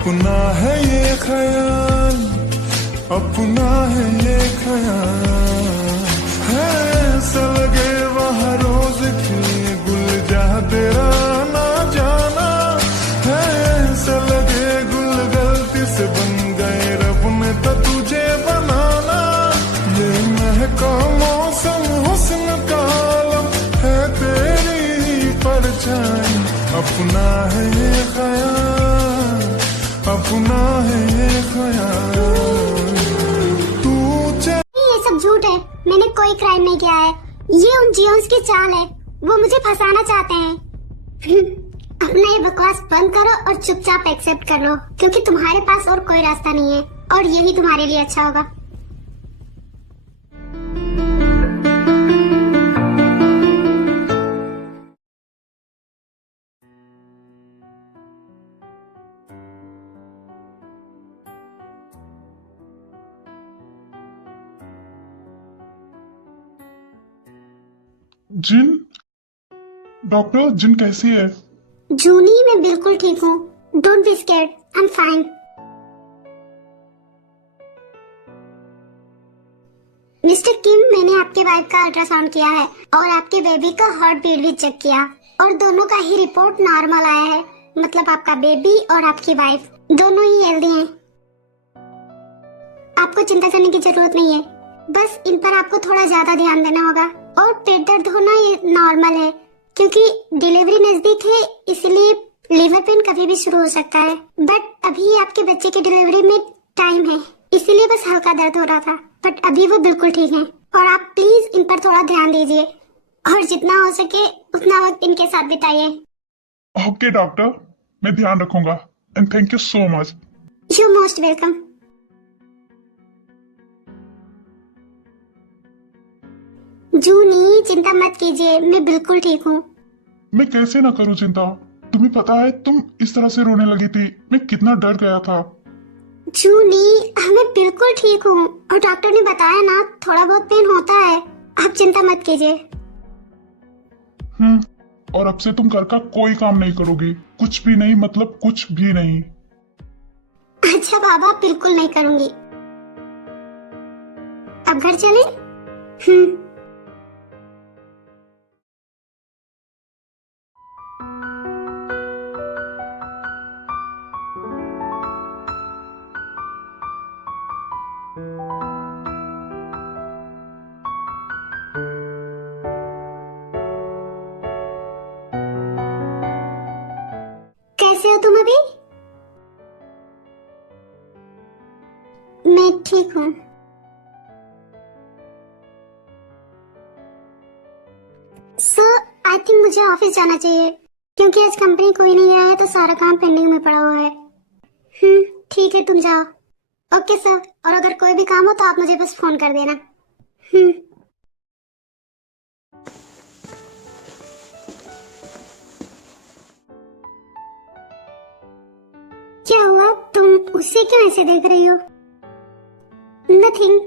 अपना है ये ख्याल, अपना है ये ख्याल, है ऐसा लगे वहाँ रोज की गुल जा तेरा ना जाना, है ऐसा लगे गुल गलती से बन गए रब ने तो तुझे बनाना। ये महका मौसम हुस्न का आलम है तेरी परछाई, अपना है ये ख्याल, अपना है ये ख्याल। तू ये सब झूठ है, मैंने कोई क्राइम नहीं किया है। ये उन जियोन्स की चाल है, वो मुझे फंसाना चाहते हैं। अपना ये बकवास बंद करो और चुपचाप एक्सेप्ट कर लो, क्योंकि तुम्हारे पास और कोई रास्ता नहीं है और यही तुम्हारे लिए अच्छा होगा। जिन, डॉक्टर जिन कैसी है? जूनी, मैं बिल्कुल ठीक हूँ। Don't be scared, I am fine. Mister Kim, मैंने आपके वाइफ का अल्ट्रासाउंड किया है और आपके बेबी का हार्ट बीट भी चेक किया और दोनों का ही रिपोर्ट नॉर्मल आया है। मतलब आपका बेबी और आपकी वाइफ दोनों ही हेल्दी हैं। आपको चिंता करने की जरूरत नहीं है, बस इन पर आपको थोड़ा ज्यादा ध्यान देना होगा। और पेट दर्द होना ये नॉर्मल है, क्योंकि डिलीवरी नजदीक है, इसलिए लीवर पेन कभी भी शुरू हो सकता है। बट अभी आपके बच्चे की डिलीवरी में टाइम है, इसीलिए बस हल्का दर्द हो रहा था, बट अभी वो बिल्कुल ठीक हैं। और आप प्लीज इन पर थोड़ा ध्यान दीजिए और जितना हो सके उतना वक्त इनके साथ बिताइए। ओके डॉक्टर, मैं ध्यान रखूंगा and thank you so much. You most welcome. जूनी, चिंता मत कीजिए, मैं बिल्कुल ठीक हूँ। मैं कैसे ना करूँ चिंता? तुम्हें पता है तुम इस तरह से रोने लगी थी, मैं कितना डर गया था। जूनी, मैं बिल्कुल ठीक हूँ और डॉक्टर ने बताया ना, थोड़ा बहुत पेन होता है, आप चिंता मत कीजिए। और अब से तुम घर का कोई काम नहीं करोगी? कुछ भी नहीं, मतलब कुछ भी नहीं? अच्छा बाबा, बिल्कुल नहीं करूंगी। अब घर चले? कैसे हो तुम अभी? मैं ठीक हूँ। सर, आई थिंक मुझे ऑफिस जाना चाहिए, क्योंकि आज कंपनी कोई नहीं आया है तो सारा काम पेंडिंग में पड़ा हुआ है। ठीक है, तुम जाओ। ओके सर, और अगर कोई भी काम हो तो आप मुझे बस फोन कर देना। क्या हुआ, तुम उससे क्यों ऐसे देख रही हो? Nothing,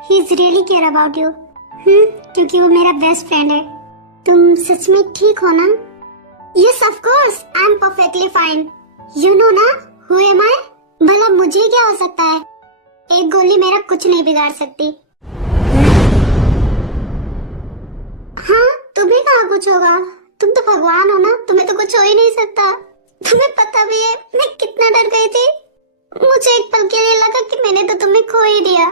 he is really care about you. क्योंकि वो मेरा बेस्ट फ्रेंड है। तुम सच में ठीक हो ना? Yes of course, I am perfectly fine. You know ना हु एम आई? भला मुझे क्या हो सकता है? एक गोली मेरा कुछ नहीं बिगाड़ सकती। हाँ, तुम्हें कहाँ कुछ होगा? तुम तो भगवान हो ना, तुम्हें तो कुछ हो ही नहीं सकता। तुम्हें पता भी है मैं कितना डर गई थी। मुझे एक पल के लिए लगा कि मैंने तो तुम्हें खो ही दिया।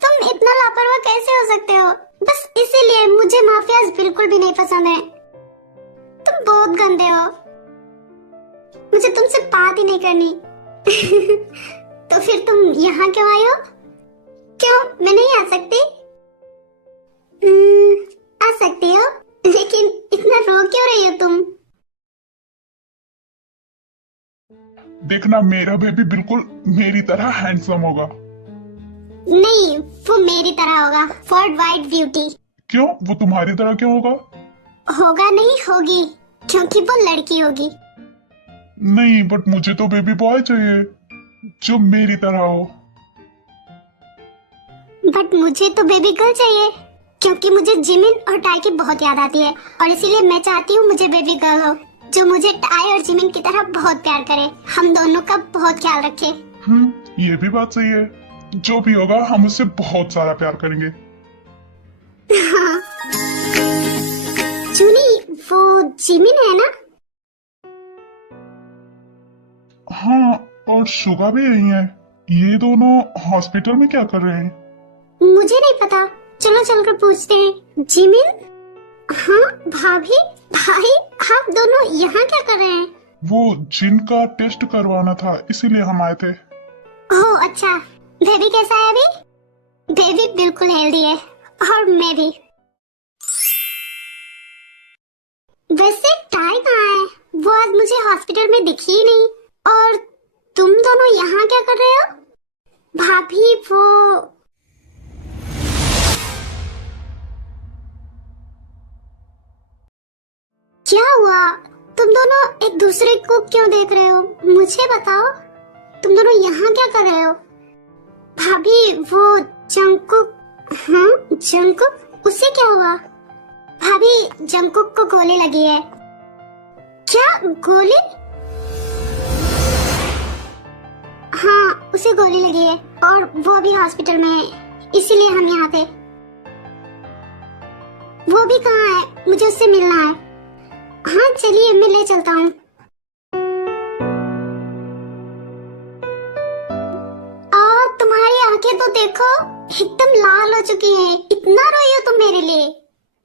तुम इतना लापरवाह कैसे हो सकते हो? बस इसीलिए मुझे माफियाज बिल्कुल भी नहीं पसंद है। तुम बहुत गंदे हो, मुझे तुमसे बात ही नहीं करनी। तो फिर तुम यहाँ क्यों आई हो? क्यों, मैं नहीं आ सकती? आ सकती हो, लेकिन इतना रो क्यों रही हो तुम? देखना, मेरा बेबी बिल्कुल मेरी तरह हैंडसम होगा। नहीं, वो मेरी तरह होगा, फॉर वाइट ब्यूटी। क्यों, वो तुम्हारी तरह क्यों होगा? होगा नहीं, होगी, क्योंकि वो लड़की होगी। नहीं, बट मुझे तो बेबी बॉय चाहिए जो मेरी तरह हो। बट मुझे तो बेबी गर्ल चाहिए, क्योंकि मुझे जिमिन और टाई की बहुत याद आती है और इसीलिए मैं चाहती हूँ मुझे बेबी गर्ल हो। जो मुझे टाई और जिमिन की तरह बहुत प्यार करे, हम दोनों का बहुत ख्याल रखे। ये भी बात सही है। जो भी होगा हम उससे बहुत सारा प्यार करेंगे। हाँ। जूनी, वो जिमिन है ना? हाँ, और शुगा भी यही है। ये दोनों हॉस्पिटल में क्या कर रहे हैं? मुझे नहीं पता, चलो चलकर पूछते हैं। जिमिन? हाँ भाभी, भाई आप दोनों यहाँ क्या कर रहे हैं? वो जिन का टेस्ट करवाना था, इसीलिए हम आए थे। ओह अच्छा, बेबी कैसा है अभी? बेबी बिल्कुल हेल्दी है, और मैं भी। वैसे टाई कहाँ है? वो आज मुझे हॉस्पिटल में दिखी ही नहीं। और तुम दोनों यहाँ क्या कर रहे हो? भाभी वो क्या हुआ? तुम दोनों एक दूसरे को क्यों देख रहे हो? मुझे बताओ, तुम दोनों यहाँ क्या कर रहे हो? भाभी वो जंकुक। हाँ जंकुक, उससे क्या हुआ? भाभी जंकुक को गोली लगी है। क्या गोली? हाँ उसे गोली लगी है और वो अभी हॉस्पिटल में है, इसीलिए हम यहाँ थे। वो भी कहाँ है? मुझे उससे मिलना है। हाँ चलिए मैं ले चलता हूँ। तुम्हारी आंखें तो देखो एकदम लाल हो चुकी हैं। इतना रोई हो तुम मेरे लिए,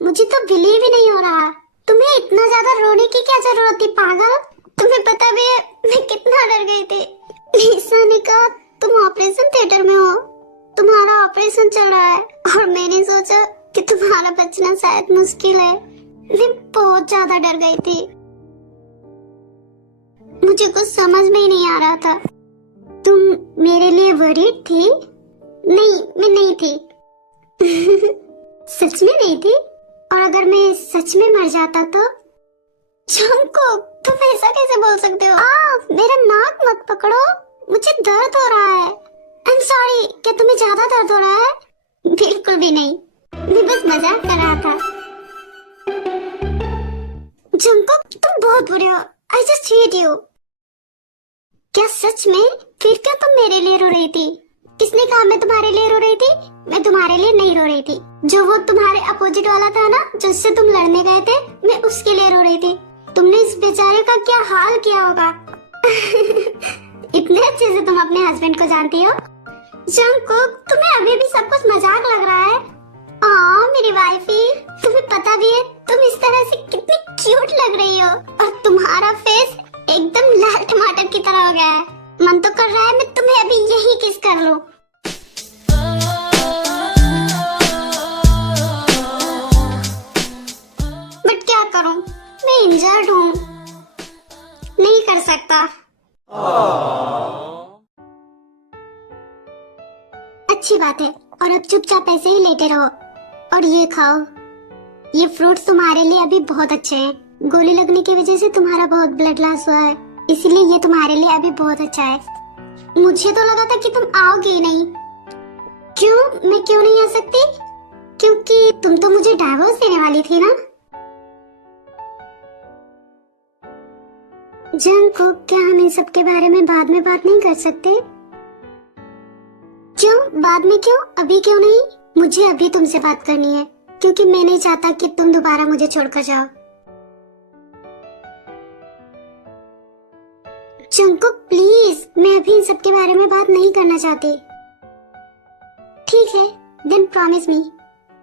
मुझे तो बिलीव ही नहीं हो रहा। तुम्हें इतना ज्यादा रोने की क्या जरूरत थी पागल? तुम्हें पता भी है मैं कितना डर गई थी। लीसा ने कहा तुम ऑपरेशन थिएटर में हो, तुम्हारा ऑपरेशन चल रहा है, और मैंने सोचा कि तुम्हारा बचना शायद मुश्किल है। मैं बहुत ज्यादा डर गई थी, मुझे कुछ समझ में ही नहीं आ रहा था। तुम मेरे लिए वरीड थी? नहीं, मैं नहीं थी। सच में नहीं थी? और अगर मैं सच में मर जाता तो? जंकुक, तुम ऐसा कैसे बोल सकते हो? मेरा नाक मत पकड़ो, मुझे दर्द हो रहा है। आई एम सॉरी, क्या तुम्हें ज्यादा दर्द हो रहा है? बिल्कुल भी नहीं, मैं बस मजाक कर रहा था। जंकुक, तुम बहुत बुरे हो। I just hate you. क्या सच में? फिर क्या तुम मेरे लिए रो रही थी? किसने कहा मैं तुम्हारे लिए रो रही थी? मैं तुम्हारे लिए नहीं रो रही थी। जो वो तुम्हारे अपोजिट वाला था ना, जिससे तुम लड़ने गए थे, मैं उसके लिए रो रही थी। तुमने इस बेचारे का क्या हाल किया होगा। इतने अच्छे से तुम अपने हस्बैंड को जानती हो। जंकुक, तुम्हें अभी भी सब कुछ मजाक लग रहा है। मेरी वाइफी, तुम्हें पता भी है तुम इस तरह से कितनी क्यूट लग रही हो, और तुम्हारा फेस एकदम लाल टमाटर की तरह हो गया है। मन तो कर रहा है मैं तुम्हें अभी यही किस कर लूं। बट क्या करूं, मैं इंजर्ड हूं, नहीं कर सकता। अच्छी बात है, और अब चुपचाप ऐसे ही लेटे रहो और ये खाओ। ये फ्रूट्स तुम्हारे लिए अभी बहुत अच्छे हैं। गोली लगने की वजह से तुम्हारा बहुत ब्लड लॉस हुआ है, इसलिए ये तुम्हारे लिए अभी बहुत अच्छा है। मुझे तो लगा था कि तुम आओगे ही नहीं। क्यों? मैं क्यों नहीं आ सकती? क्योंकि तुम तो मुझे डाइवोर्स देने वाली थी ना। जंकुक, क्या हम इन सब के बारे में बाद में बात नहीं कर सकते? क्यों बाद में? क्यों अभी क्यों नहीं? मुझे अभी तुमसे बात करनी है, क्योंकि मैं नहीं चाहता कि तुम दोबारा मुझे छोड़कर जाओ। जंकुक प्लीज, मैं अभी इन सब के बारे में बात नहीं करना चाहती। ठीक है, देन प्रॉमिस मी,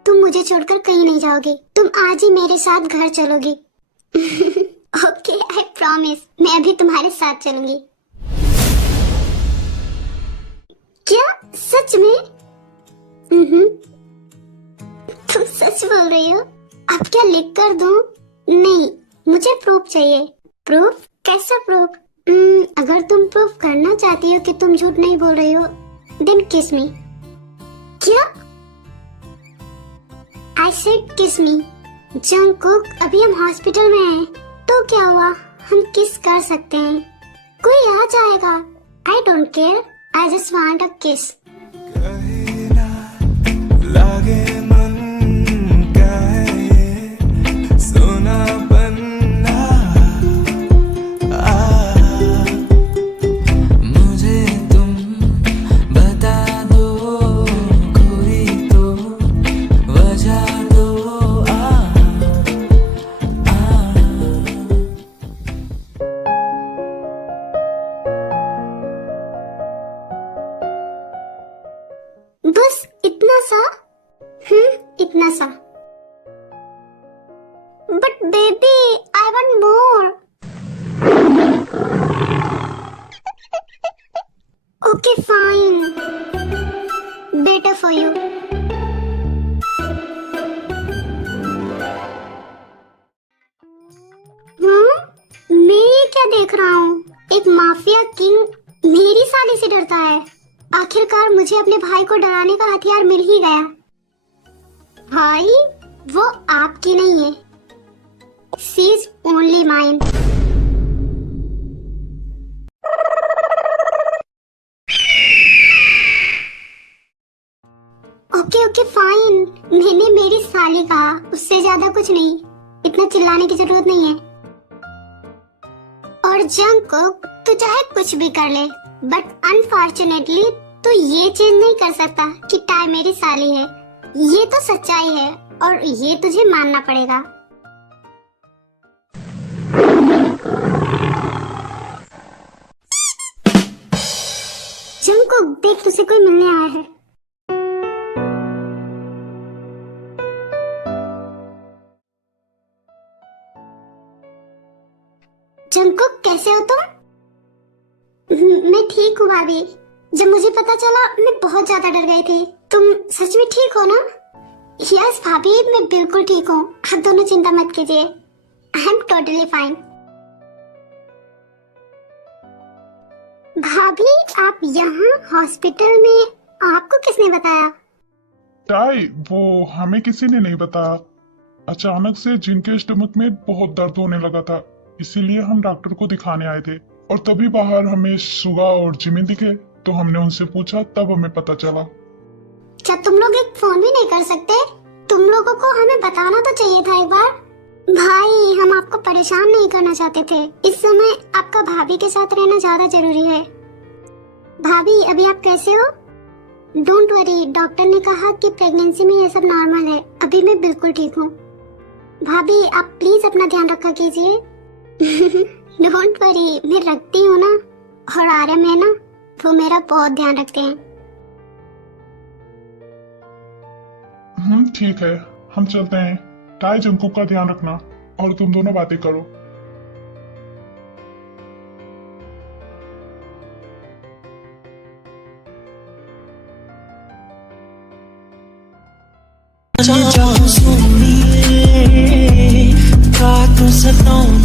तुम मुझे छोड़कर कहीं नहीं जाओगी। तुम आज ही मेरे साथ घर चलोगी। ओके, आई प्रॉमिस, मैं अभी तुम्हारे साथ चलूंगी। क्या सच में? तुम सच बोल रही हो? अब क्या लिख कर दूं? नहीं, मुझे प्रूफ चाहिए। प्रूफ? कैसा प्रूफ? अगर तुम प्रूफ करना चाहती हो कि तुम झूठ नहीं बोल रही हो, देन किस मी। क्या? आई सेड किस मी। जंकुक, अभी हम हॉस्पिटल में हैं, तो क्या हुआ? हम किस कर सकते हैं, कोई आ जाएगा। I don't care, I just want a किस। लागे मन का है सोना बनना, इतना सा। But baby I want more. Okay fine, better for you. मैं ये क्या देख रहा हूँ? एक माफिया किंग मेरी साली से डरता है। आखिरकार मुझे अपने भाई को डराने का हथियार मिल ही गया। भाई वो आपकी नहीं है, she is only mine. Okay okay fine, मैंने मेरी साली कहा, उससे ज्यादा कुछ नहीं। इतना चिल्लाने की जरूरत नहीं है। और जंगकुक तू चाहे कुछ भी कर ले, बट अनफॉर्चुनेटली तू ये चेंज नहीं कर सकता कि टाई मेरी साली है। ये तो सच्चाई है और ये तुझे मानना पड़ेगा। जंगकुक देख, तुझसे कोई मिलने आया है। जंगकुक कैसे हो तुम? मैं ठीक हूँ भाभी। जब मुझे पता चला मैं बहुत ज्यादा डर गई थी। तुम सच में ठीक हो ना? यस भाभी, मैं बिल्कुल ठीक हूँ। आप दोनों चिंता मत कीजिए, आई एम टोटली फाइन। भाभी आप यहाँ हॉस्पिटल में, आपको किसने बताया? टाई, वो हमें किसी ने नहीं बताया। अचानक से जिनके स्टमक में बहुत दर्द होने लगा था, इसीलिए हम डॉक्टर को दिखाने आए थे। और तभी बाहर हमें सुगा और जिमी दिखे, तो हमने उनसे पूछा, तब हमें पता चला। क्या तुम लोग एक फोन भी नहीं कर सकते? तुम लोगों को हमें बताना तो चाहिए था एक बार। भाई हम आपको परेशान नहीं करना चाहते थे। इस समय आपका भाभी के साथ रहना ज्यादा जरूरी है। भाभी अभी आप कैसे हो? डोंट वरी, डॉक्टर ने कहा कि प्रेगनेंसी में ये सब नॉर्मल है। अभी मैं बिल्कुल ठीक हूँ। भाभी आप प्लीज अपना ध्यान रखा कीजिए। डोंट वरी, मैं रखती हूँ ना। और आर्यन है ना, वो मेरा बहुत ध्यान रखते हैं। ठीक है, हम चलते हैं। टाई, जंगकुक का ध्यान रखना और तुम दोनों बातें करो। जाऊं सोनिए, रात सताऊं